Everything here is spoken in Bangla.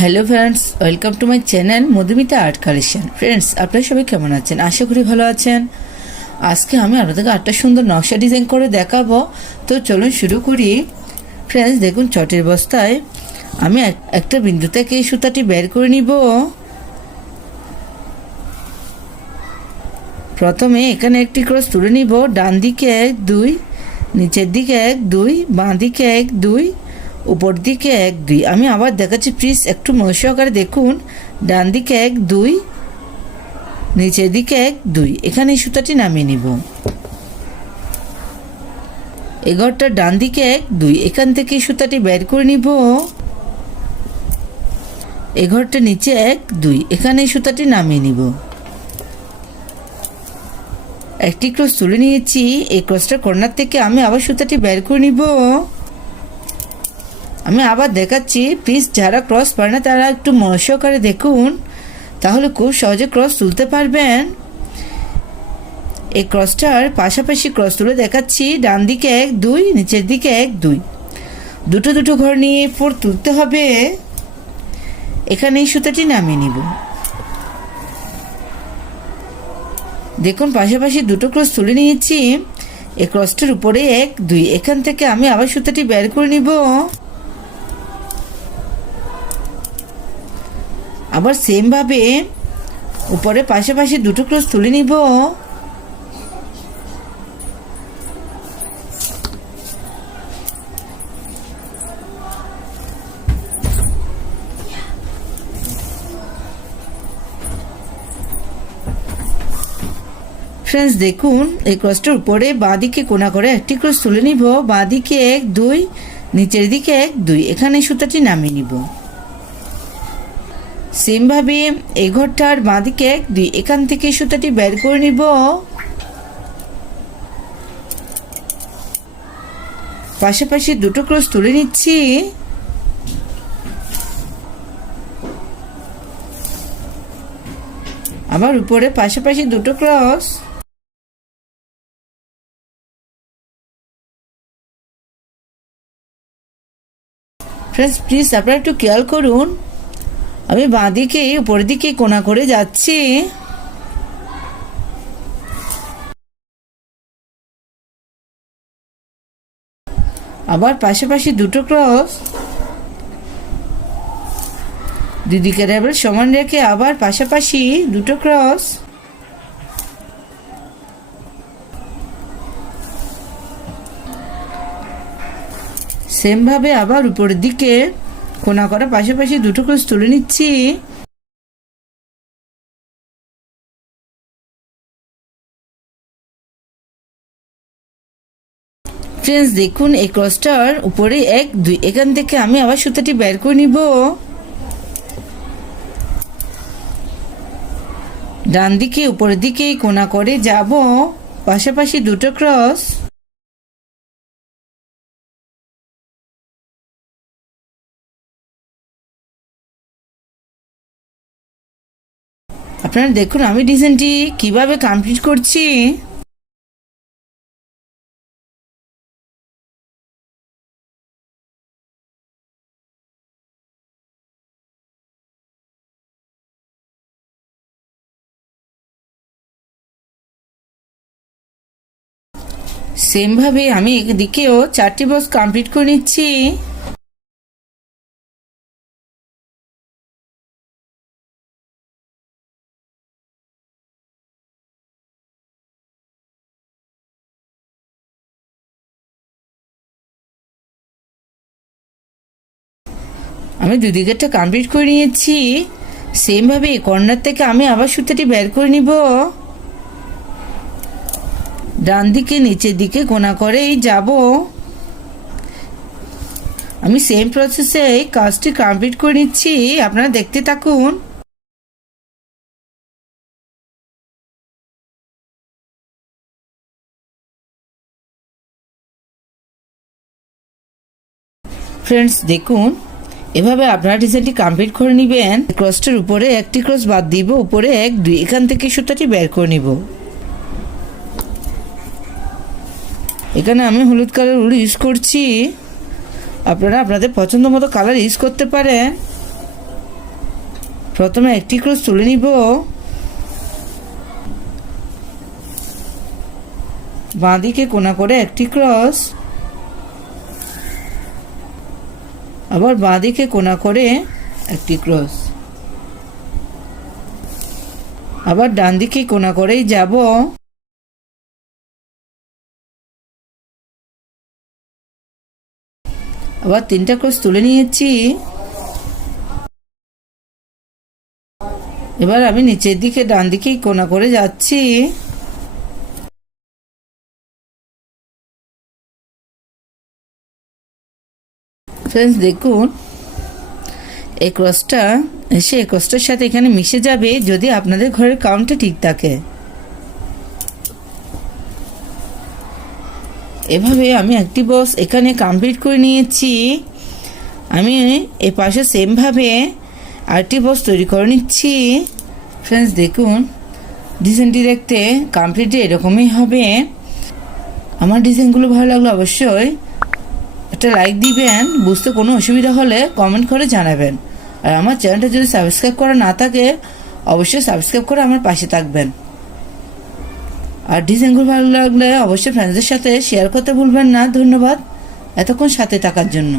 Hello friends, welcome to my channel Madhumita art collection. Friends, আপনারা সবাই কেমন আছেন? আশা করি ভালো আছেন। আজকে আমি আপনাদেরকে আটটা সুন্দর নকশা ডিজাইন করে দেখাবো। তো চলুন শুরু করি। ফ্রেন্ডস, দেখুন চটের বস্তায় আমি একটা বিন্দু থেকে এই সুতাটি বের করে নিব। প্রথমে এখানে একটি ক্রস তুলে নিব। ডান দিকে 1 2, নিচের দিকে 1 2, বাঁ দিকে 1 2, উপর দিকে 1 2। আমি আবার দেখাচ্ছি, প্লিজ একটু মনোযোগ সহকারে দেখুন। ডান দিকে 1 2, নিচের দিকে 1 2। এখানে এই সুতাটি নামিয়ে নিব। এই ঘরটা ডান দিকে 1 2, এখান থেকে এই সুতাটি বের করে নিব। এই ঘরটা নিচে 1 2, এখানে এই সুতাটি নামিয়ে নিব। একটি ক্রস তুলে নিয়েছি। এই ক্রসটার কর্নার থেকে আমি আবার সুতাটি বের করে নিব। আমি আবার দেখাচ্ছি, প্লিজ যারা ক্রস পারে না তারা একটু মনোযোগ সহকারে দেখুন, তাহলে খুব সহজে ক্রস তুলতে পারবেন। এই ক্রসটার পাশাপাশি ক্রস তুলে দেখাচ্ছি। ডান দিকে 1 2, নিচের দিকে 1 2, দুটো দুটো ঘর নিয়ে পর তুলতে হবে। এখানে এই সুতাটি নামিয়ে নিব। দেখুন পাশাপাশি দুটো ক্রস তুলে নিয়েছি। এই ক্রসটার উপরে 1 2, এখান থেকে আমি আবার সুতাটি বের করে নিব। আবার সেম ভাবে উপরে পাশাপাশি দুটো ক্রস তুলে নিব। ফ্রেন্ডস, দেখুন এই ক্রসটার উপরে বাঁ দিকে কোণা করে একটি ক্রস তুলে নিব। বাঁ দিকে 1 2, নিচের দিকে 1 2, এখানে সুতাটি নামিয়ে নিব। সেম ভাবে এই ঘরটার বাঁ দিকে 1 2, এখান থেকে সুতাটি বের করে নিব। পাশাপাশি দুটো ক্রস তুলে নিচ্ছি। আবার উপরে পাশাপাশি দুটো ক্রস। ফ্রেন্ডস, প্লিজ আপনারা একটু খেয়াল করুন। আমি বাঁ দিকে উপরের দিকে কোণা করে যাচ্ছি। আবার পাশাপাশি দুটো ক্রস। দুদিকে লেভেল সমান রেখে আবার পাশাপাশি দুটো ক্রস। সেম ভাবে আবার উপরের দিকে কোণা করা পাশাপাশি দুটো ক্রস তুলে নিচ্ছি। ফ্রেন্ডস, দেখুন এই ক্রসটার উপরে 1 2, এখান থেকে আমি আবার সুতাটি বের করে নিব। ডান দিকে উপরের দিকে কোণা করে যাব, পাশাপাশি দুটো ক্রস। আপনারা দেখুন আমি ডিজাইনটি কিভাবে কমপ্লিট করছি। সেম ভাবে আমি এদিকেও 4টি বক্স কমপ্লিট করে নিচ্ছি। আমি দুদিকেরটা কমপ্লিট করে নিয়েছি। সেম ভাবে এই কর্নার থেকে আমি আবার সুতাটি বের করে নিব। ডান দিকে নিচের দিকে কোণা করেই যাব। আমি সেম প্রসেসে এই কাজটি কমপ্লিট করে নিচ্ছি। আপনারা দেখতে থাকুন। ফ্রেন্ডস, দেখুন এভাবে আপনারা ডিজাইনটি কমপ্লিট করে নেবেন। ক্রসটার উপরে একটি ক্রস বাদ দিব, উপরে 1 2, এখান থেকে সুতাটি বের করে নিব। এখানে আমি হলুদ কালার উল ইউজ করছি। আপনারা আপনাদের পছন্দ মতো কালার ইউজ করতে পারেন। প্রথমে একটি ক্রস তুলে নিব, বাঁ দিকে কোণা করে একটি ক্রস, আবার বাঁ দিকে কোণা করে একটি ক্রস, আবার ডান দিকে কোণা করেই যাব, আবার 3টা ক্রস তুলে নিয়েছি। এবার আমি নিচের দিকে ডান দিকেই কোণা করে যাচ্ছি। ফ্রেন্ডস দেখুন, এই ক্রসটা এসে এই ক্রসটার সাথে এখানে মিশে যাবে যদি আপনাদের ঘরের কাউন্টটা ঠিক থাকে। এভাবে আমি একটি বক্স এখানে কমপ্লিট করে নিয়েছি। আমি এই পাশে সেমভাবে আরেকটি বক্স তৈরি করে নিচ্ছি। ফ্রেন্ডস দেখুন, ডিজাইনটি দেখতে কমপ্লিট এরকমই হবে। আমার ডিজাইনগুলো ভালো লাগলে অবশ্যই একটা লাইক দিবেন। বুঝতে কোনো অসুবিধা হলে কমেন্ট করে জানাবেন। আর আমার চ্যানেলটা যদি সাবস্ক্রাইব করা না থাকে অবশ্যই সাবস্ক্রাইব করে আমার পাশে থাকবেন। আর ডিজাইনগুলো ভালো লাগলে অবশ্যই ফ্রেন্ডসদের সাথে শেয়ার করতে ভুলবেন না। ধন্যবাদ এতক্ষণ সাথে থাকার জন্য।